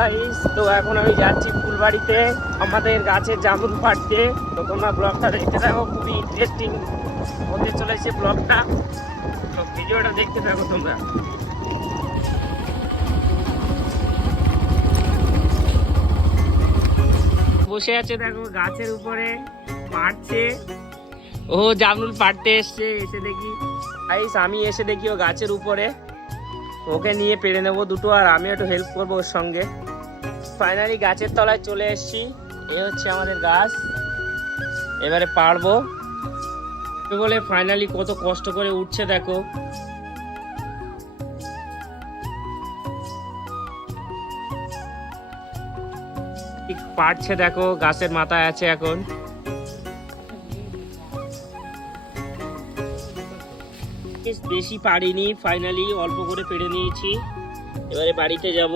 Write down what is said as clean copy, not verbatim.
Guys, তো এখন আমি যাচ্ছি ফুলবাড়িতে আমাদের গাছের জামরুল পাড়তে। তো তোমরা ব্লগটা দেখতে থাকো, খুবই ইন্টারেস্টিং হতে চলেছে ব্লগটা। তো ভিডিওটা দেখতে থাকো তোমরা। বসে আছে দেখো গাছের উপরে, পাড়ছে। ও জামরুল পাড়তে এসছে। এসে দেখি গাইস, আমি এসে দেখি ও গাছের উপরে। ওকে নিয়ে পেড়ে নেবো দুটো, আর আমি একটু হেল্প করবো ওর সঙ্গে। ফাইনালি গাছের তলায় চলে এসেছি। এ হচ্ছে আমাদের গাছ, এবারে পারবো বলে ফাইনালি কত কষ্ট করে উঠছে দেখো। পারছে দেখো, গাছের মাথায় আছে এখন। বেশি পারিনি, ফাইনালি অল্প করে পেড়ে নিয়েছি। এবারে বাড়িতে যাব।